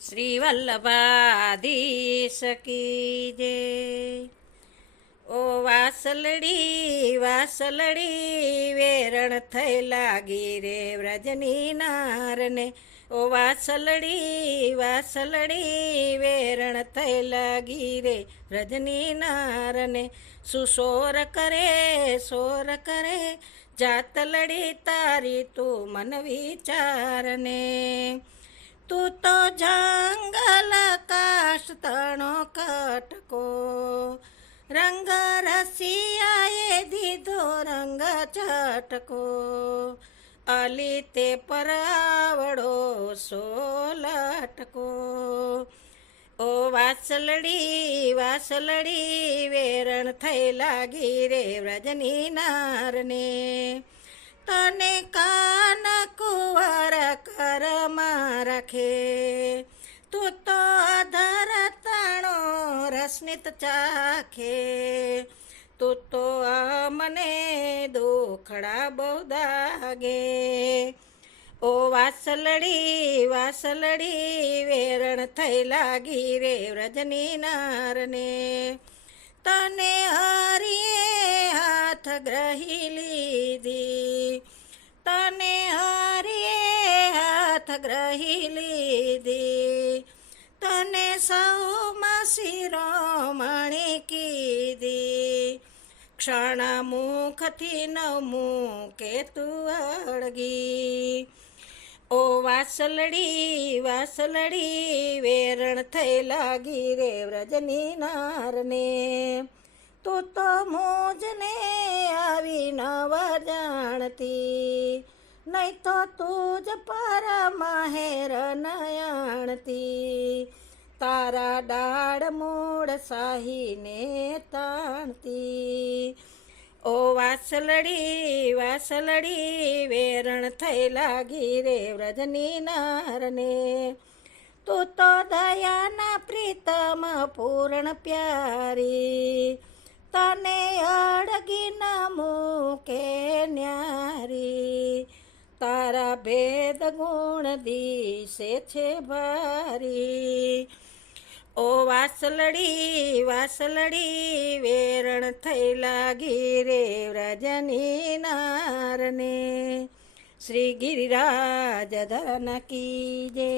શ્રી વલ્લભાધીશ કી જય. ઓ વાસલડી વાસલડી વેરણ થઈ લાગી રે વ્રજની નારને. ઓ વાસલડી વાસલડી વેરણ થઈ લાગી રે વ્રજની નારને. સુસોર કરે જાતલડી તારી તું મન વિચારને. તું તો જંગલ કાશ તણો કટકો, રંગ રસિયાએ દીધો રંગ ચટકો. અલી તે પર આવડો સોલટકો. ઓ વાસલડી વાસલડી વેરણ થઈ લાગી રે વ્રજની નારને. તને કાન કુંવર કરમાં રાખે, તું તો અધર તાણો રસનિત ચાખે. તું તો મને દુખડા બહુ દાગે. ઓ વાસલડી વાસલડી વેરણ થઈ લાગી રે વ્રજની નારને. તને હરિએ હાથ ગ્રહી લીધી, તને હરિએ હાથ ગ્રહી લીધી. તને સૌમાં શિરોમણી કીધી, ક્ષણ મુખથી ન મૂકે તું અળગી. ઓ વાસલડી વાસલડી વેરણ થઈ લાગી રે વ્રજની નારને. તું તો મોજને આવી નવ જાણતી, નહીં તો તું જ પર માહેર નયાણતી. તારા ડાળ મૂળ સાહીને તાણતી. ઓ વાસલડી વાસલડી વેરણ થઈ લાગી રે વ્રજની નારને. તું તો દયાના પ્રીતમ પૂર્ણ પ્યારી, તને અડગી ન મૂકે ન્યારી. તારા ભેદ ગુણ દિશે છે ભારી. ઓ વાસલડી વાસલડી વેરણ થઈ લાગી રે વ્રજની નારને. શ્રી ગિરિરાજ ધન કી જય.